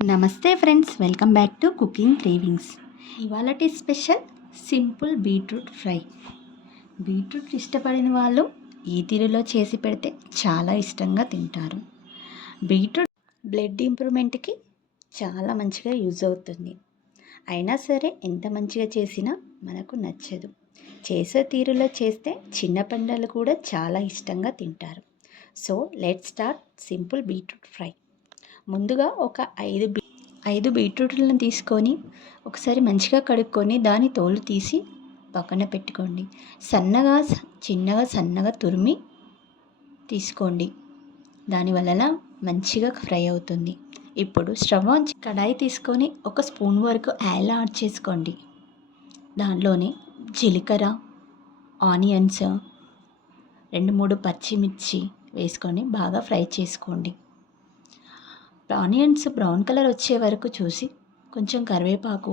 నమస్తే friends, welcome back to cooking cravings. ఇవాళటి special simple beetroot fry. Beetroot ఇష్టపడిన వాళ్ళు ఈ తీరులో చేసి పెడితే చాలా ఇష్టంగా తింటారు. బీట్రూట్ బ్లడ్ ఇంప్రూవ్మెంట్కి చాలా మంచిగా యూజ్ అవుతుంది. అయినా సరే ఎంత మంచిగా చేసినా మనకు నచ్చదు. చేసే తీరులో చేస్తే చిన్న పిల్లలు కూడా చాలా ఇష్టంగా తింటారు. So let's start simple beetroot fry. ముందుగా ఒక ఐదు బీట్రూట్లను తీసుకొని ఒకసారి మంచిగా కడుక్కొని దాని తోలు తీసి పక్కన పెట్టుకోండి. సన్నగా తురిమి తీసుకోండి. దానివలన మంచిగా ఫ్రై అవుతుంది. ఇప్పుడు స్టవ్ ఆన్ కడాయి తీసుకొని ఒక స్పూన్ వరకు ఆయిల్ యాడ్ చేసుకోండి. దానిలోనే జీలకర్ర, ఆనియన్స్, 2-3 పచ్చిమిర్చి వేసుకొని బాగా ఫ్రై చేసుకోండి. ఆనియన్స్ బ్రౌన్ కలర్ వచ్చే వరకు చూసి కొంచెం కరివేపాకు,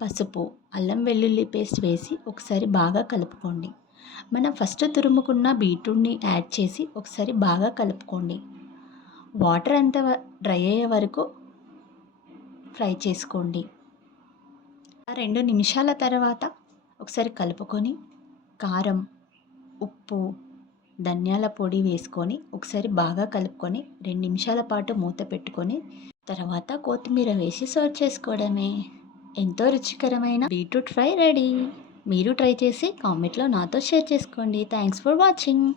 పసుపు, అల్లం వెల్లుల్లి పేస్ట్ వేసి ఒకసారి బాగా కలుపుకోండి. మనం ఫస్ట్ తురుముకున్న బీట్రూట్ని యాడ్ చేసి ఒకసారి బాగా కలుపుకోండి. వాటర్ అంతా డ్రై అయ్యే వరకు ఫ్రై చేసుకోండి. 2 నిమిషాల తర్వాత ఒకసారి కలుపుకొని కారం, ఉప్పు, ధనియాల పొడి వేసుకొని ఒకసారి బాగా కలుపుకొని 2 నిమిషాల పాటు మూత పెట్టుకొని తర్వాత కొత్తిమీర వేసి సర్వ్ చేసుకోవడమే. ఎంతో రుచికరమైన బీట్రూట్ ఫ్రై రెడీ. మీరు ట్రై చేసి కామెంట్లో నాతో షేర్ చేసుకోండి. Thanks for watching.